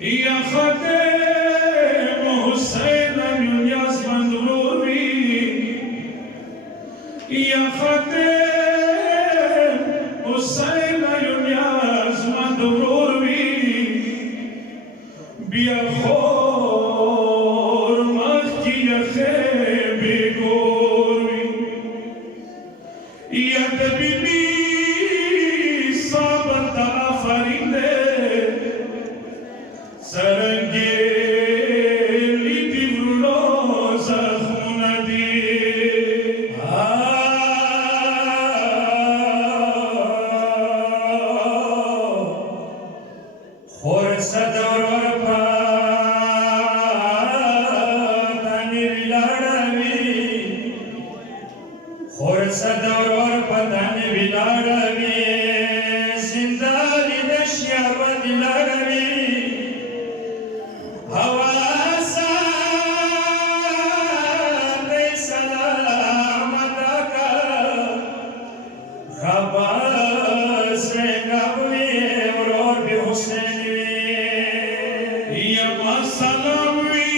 يا خادم حسين الياس مندروبي يا خادم حسين الياس مندروبي بیا خور مخی خیبی گوری یا دبیبی صابت آفرینده سرنگیلی دیورلو زخون دی خور صدور صدور پتن ویلاروی زنداری دشیا و دلاروی حواسا تی سلامت کا خباس رنگوی ورور بی حسینوی یا مسلموی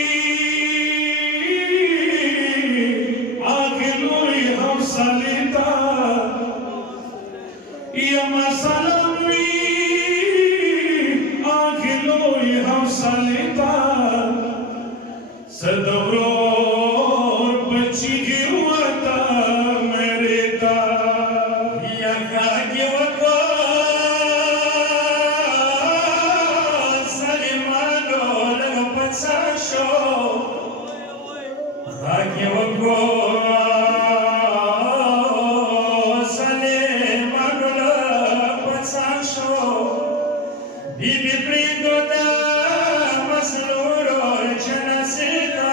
Salita, ya masalamwi, akhiloi ham salita, sadavror bachi giwata merita, ya khagi wako salimano laga patsasho, khagi wako. Bibi prigoda masluro chanasita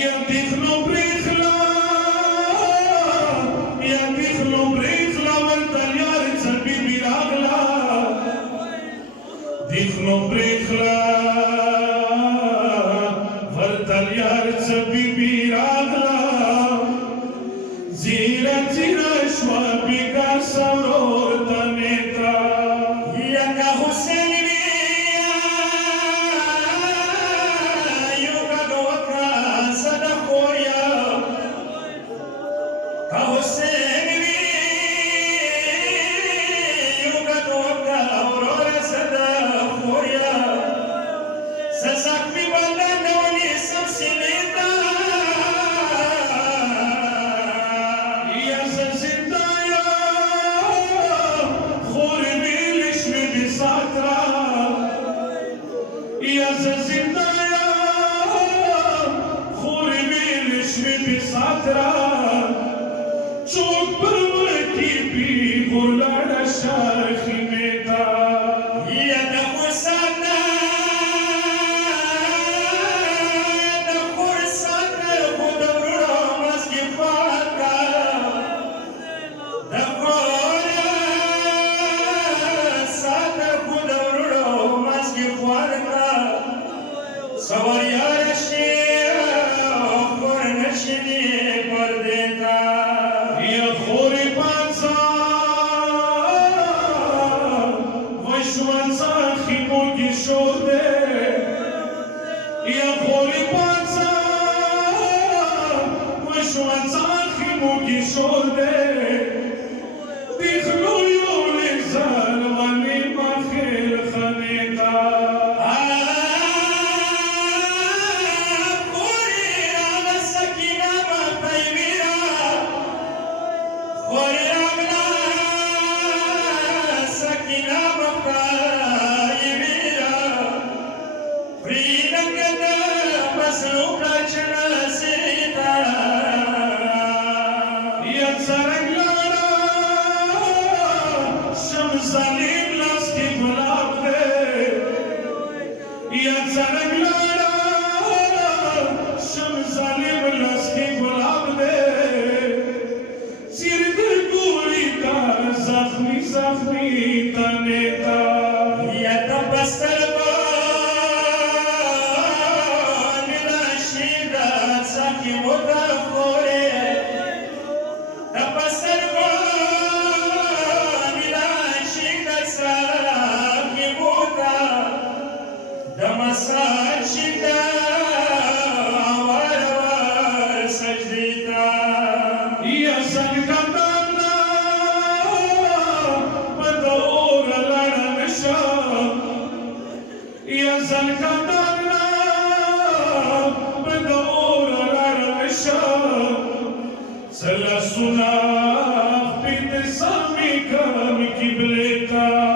ya dikhlo brikhla vantalyar zabi biragla dikhlo brikhla vantalyar zabi biragla zira zira shwabi ka saror taneta Ya zindaya khori bilish mein bisatra chok parwati bi gulada shakh meta ya da khusana khudawra maski fata da khusana khudawra maski fata Sawariya shira khor nashini par deta ya khori pansa vashwansa khimo ki shode ya khori pansa vashwansa khimo ki shode dikhlo yole zalwani makhil khaneta Sarang سنکدنا بدور رارشا سلسنا بيت سامي كم كبلتا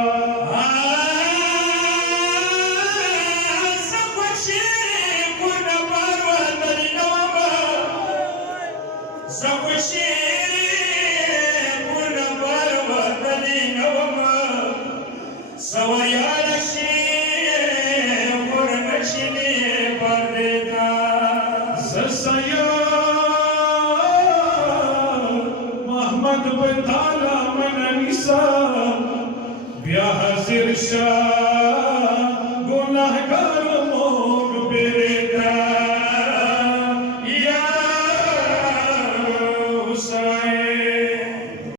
محمد بن طالع من نساء بيا حزير شاه